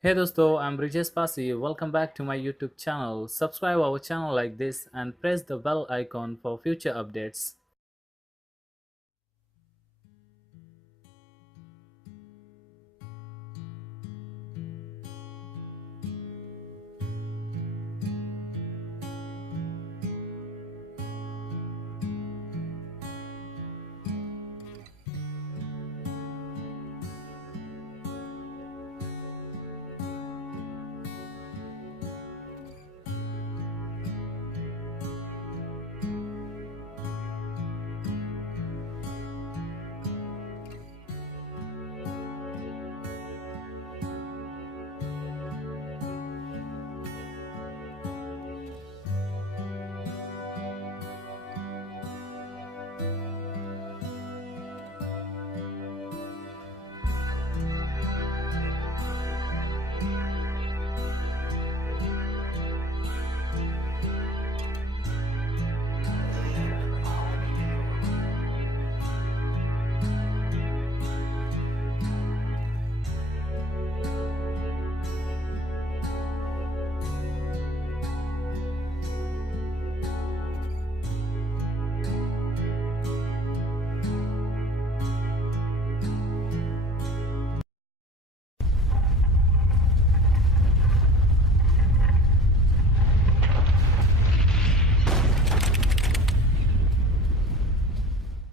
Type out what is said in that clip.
Hey dosto, I'm Brijesh Pasi. Welcome back to my YouTube channel. Subscribe our channel like this and press the bell icon for future updates.